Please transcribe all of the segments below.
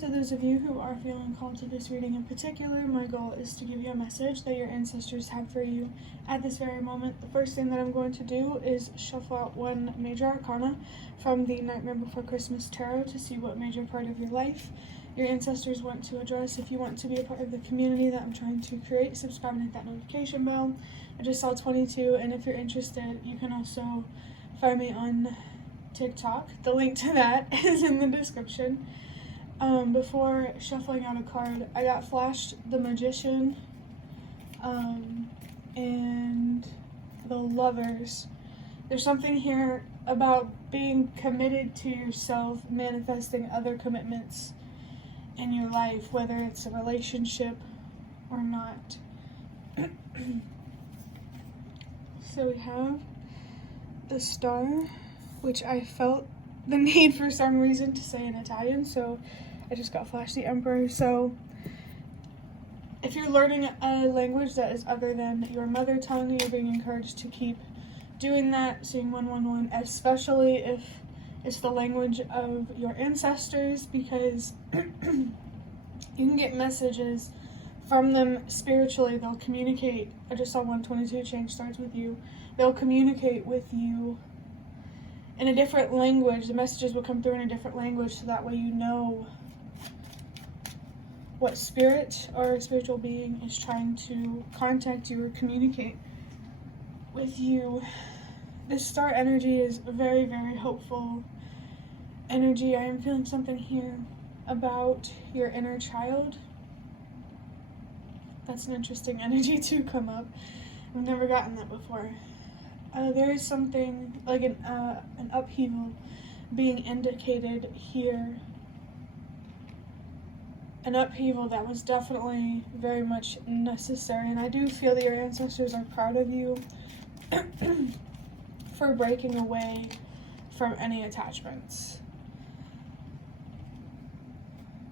to those of you who are feeling called to this reading in particular, my goal is to give you a message that your ancestors have for you at this very moment. The first thing that I'm going to do is shuffle out one major arcana from the Nightmare Before Christmas Tarot to see what major part of your life your ancestors want to address. If you want to be a part of the community that I'm trying to create, subscribe and hit that notification bell. I just saw 22, and if you're interested, you can also find me on TikTok. The link to that is in the description. Before shuffling out a card, I got flashed the Magician and the Lovers. There's something here about being committed to yourself, manifesting other commitments in your life, whether it's a relationship or not. So we have the Star, which I felt the need for some reason to say in Italian, so I just got flashed the Emperor. So if you're learning a language that is other than your mother tongue, you're being encouraged to keep doing that, seeing 111, especially if it's the language of your ancestors, because you can get messages from them spiritually. They'll communicate. I just saw 122, change starts with you. They'll communicate with you in a different language. The messages will come through in a different language, so that way you know what spirit or spiritual being is trying to contact you or communicate with you. This Star energy is very, very hopeful energy. I am feeling something here about your inner child. That's an interesting energy to come up. I've never gotten that before. There is something like an upheaval being indicated here. An upheaval that was definitely very much necessary, and I do feel that your ancestors are proud of you for breaking away from any attachments.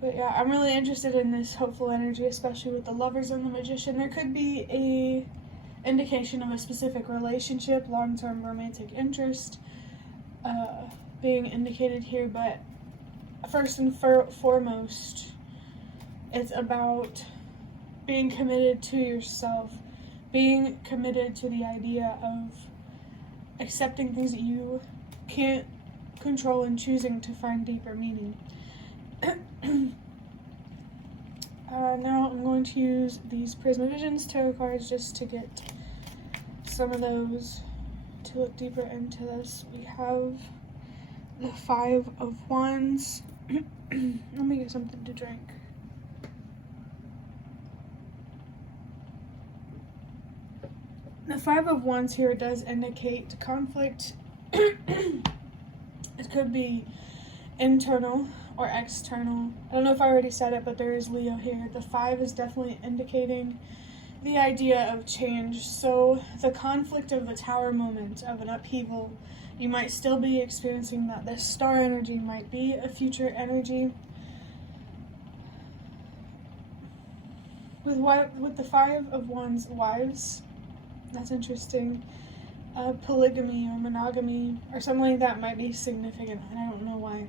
But yeah, I'm really interested in this hopeful energy, especially with the Lovers and the Magician. There could be a indication of a specific relationship, long-term romantic interest being indicated here, but first and foremost, it's about being committed to yourself, being committed to the idea of accepting things that you can't control and choosing to find deeper meaning. Now I'm going to use these Prisma Visions tarot cards just to get some of those to look deeper into this. We have the Five of Wands. Let me get something to drink. The Five of Wands here does indicate conflict. It could be internal or external. I don't know if I already said it, but there is Leo here. The Five is definitely indicating the idea of change. So the conflict of the Tower moment, of an upheaval, you might still be experiencing that. This Star energy might be a future energy. With the Five of Wands, wives, that's interesting. Polygamy or monogamy or something like that might be significant, and I don't know why.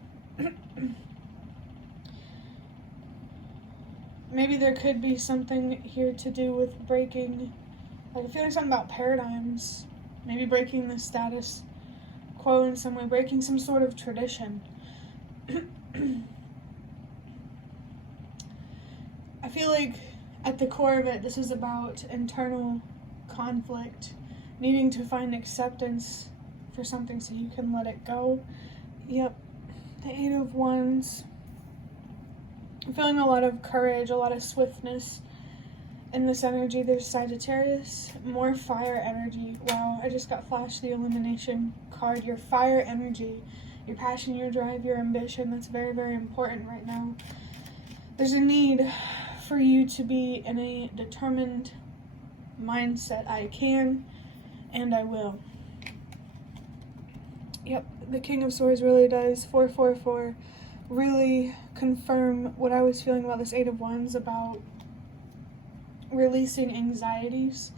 Maybe there could be something here to do with breaking, like I feel like something about paradigms, maybe breaking the status quo in some way, breaking some sort of tradition. I feel like at the core of it, this is about internal conflict, needing to find acceptance for something so you can let it go. Yep, the Eight of Wands. I'm feeling a lot of courage, a lot of swiftness in this energy. There's Sagittarius, more fire energy. Wow, I just got flashed the Illumination card. Your fire energy, your passion, your drive, your ambition, that's very, very important right now. There's a need for you to be in a determined mindset. I can and I will. Yep, the King of Swords really does 444 really confirm what I was feeling about this Eight of Wands, about releasing anxieties.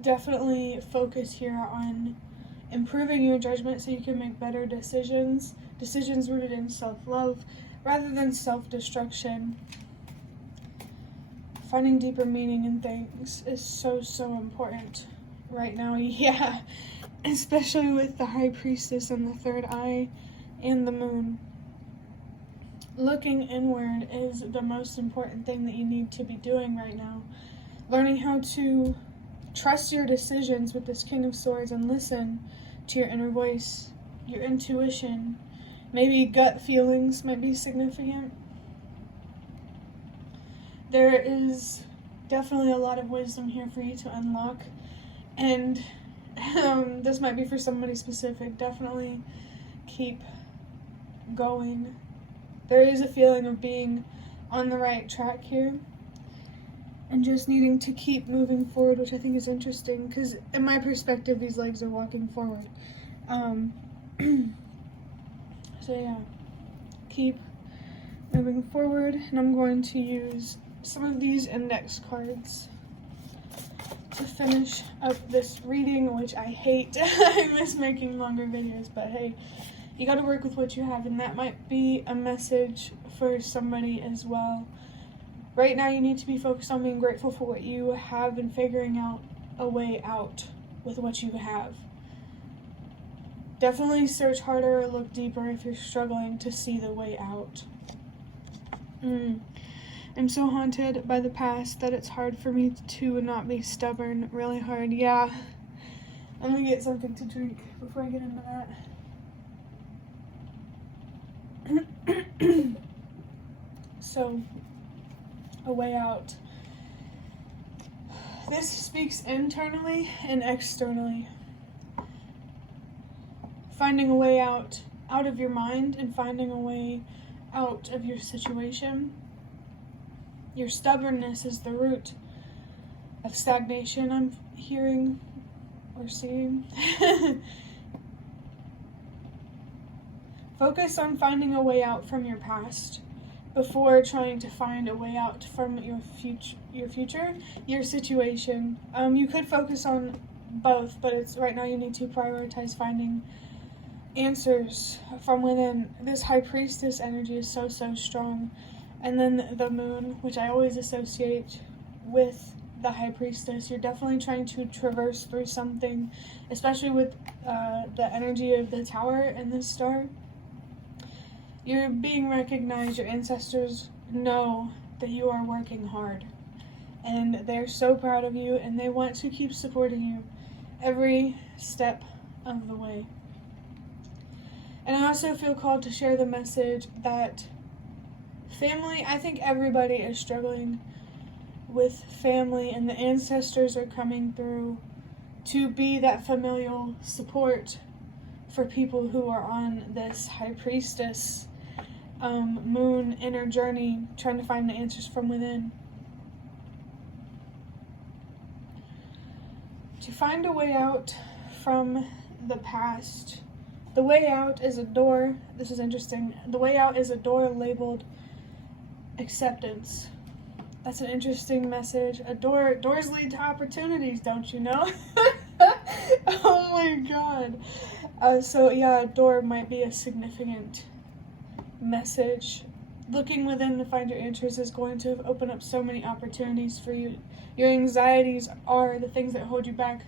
Definitely focus here on improving your judgment so you can make better decisions rooted in self-love rather than self-destruction. Finding deeper meaning in things is so important right now. Yeah, especially with the High Priestess and the third eye and the moon. Looking inward is the most important thing that you need to be doing right now. Learning how to trust your decisions with this King of Swords and listen to your inner voice, your intuition. Maybe gut feelings might be significant. There is definitely a lot of wisdom here for you to unlock, and this might be for somebody specific. Definitely keep going. There is a feeling of being on the right track here and just needing to keep moving forward, which I think is interesting because in my perspective these legs are walking forward. So yeah, keep moving forward, and I'm going to use some of these index cards to finish up this reading, which I hate. I miss making longer videos, but hey, you got to work with what you have, and that might be a message for somebody as well. Right now you need to be focused on being grateful for what you have and figuring out a way out with what you have. Definitely search harder or look deeper if you're struggling to see the way out. I'm so haunted by the past that it's hard for me to not be stubborn. Really hard. Yeah. I'm gonna get something to drink before I get into that. So, a way out. This speaks internally and externally. Finding a way out of your mind and finding a way out of your situation. Your stubbornness is the root of stagnation, I'm hearing or seeing. Focus on finding a way out from your past before trying to find a way out from your future, your situation. You could focus on both, but it's right now you need to prioritize finding answers from within. This High Priestess energy is so strong. And then the moon, which I always associate with the High Priestess. You're definitely trying to traverse through something, especially with the energy of the tower and the star. You're being recognized. Your ancestors know that you are working hard, and they're so proud of you, and they want to keep supporting you every step of the way. And I also feel called to share the message that family, I think everybody is struggling with family, and the ancestors are coming through to be that familial support for people who are on this High Priestess moon inner journey, trying to find the answers from within. To find a way out from the past. The way out is a door. This is interesting. The way out is a door labeled acceptance. That's an interesting message. Doors lead to opportunities, don't you know? Oh my god. So yeah, a door might be a significant message. Looking within to find your answers is going to open up so many opportunities for you. Your anxieties are the things that hold you back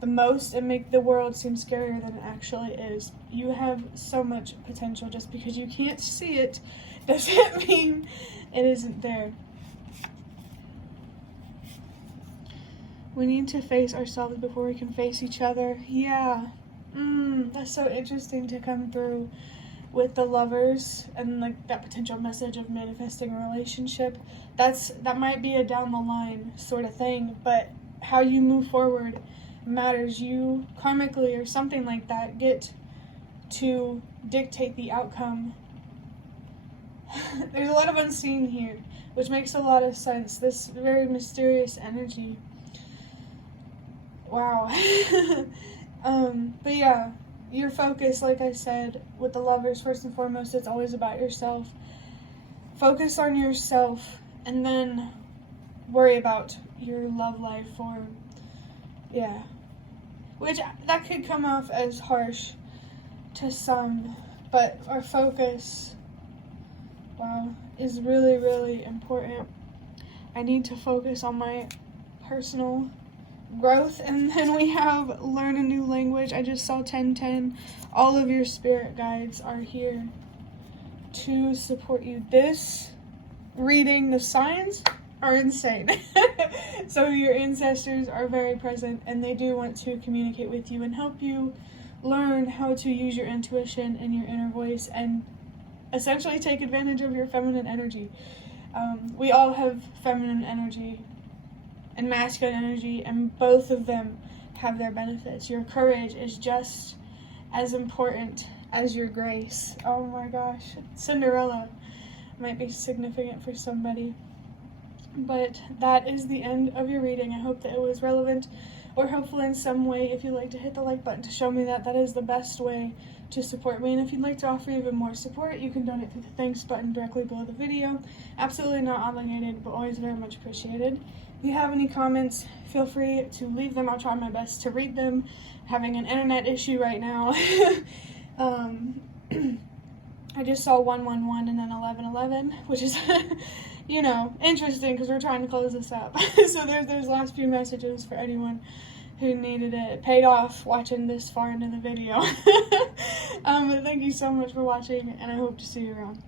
the most and make the world seem scarier than it actually is. You have so much potential. Just because you can't see it doesn't mean it isn't there. We need to face ourselves before we can face each other. Yeah. That's so interesting to come through with the Lovers and like that potential message of manifesting a relationship. That might be a down the line sort of thing, but how you move forward matters. You karmically or something like that get to dictate the outcome. There's a lot of unseen here, which makes a lot of sense. This very mysterious energy. Wow. But yeah, your focus, like I said, with the Lovers, first and foremost, it's always about yourself. Focus on yourself and then worry about your love life, or yeah. which that could come off as harsh to some, but our focus, wow, is really, really important. I need to focus on my personal growth. And then we have learn a new language. I just saw 1010. All of your spirit guides are here to support you. This reading, the signs are insane. So your ancestors are very present, and they do want to communicate with you and help you learn how to use your intuition and your inner voice and essentially take advantage of your feminine energy. We all have feminine energy and masculine energy, and both of them have their benefits. Your courage is just as important as your grace. Oh my gosh, Cinderella might be significant for somebody. But that is the end of your reading. I hope that it was relevant or helpful in some way. If you'd like to hit the like button to show me that, that is the best way to support me. And if you'd like to offer even more support, you can donate through the thanks button directly below the video. Absolutely not obligated, but always very much appreciated. If you have any comments, feel free to leave them. I'll try my best to read them. Having an internet issue right now. I just saw 111 and then 1111, which is, you know, interesting because we're trying to close this up. So there's last few messages for anyone who needed it paid off watching this far into the video. But thank you so much for watching, and I hope to see you around.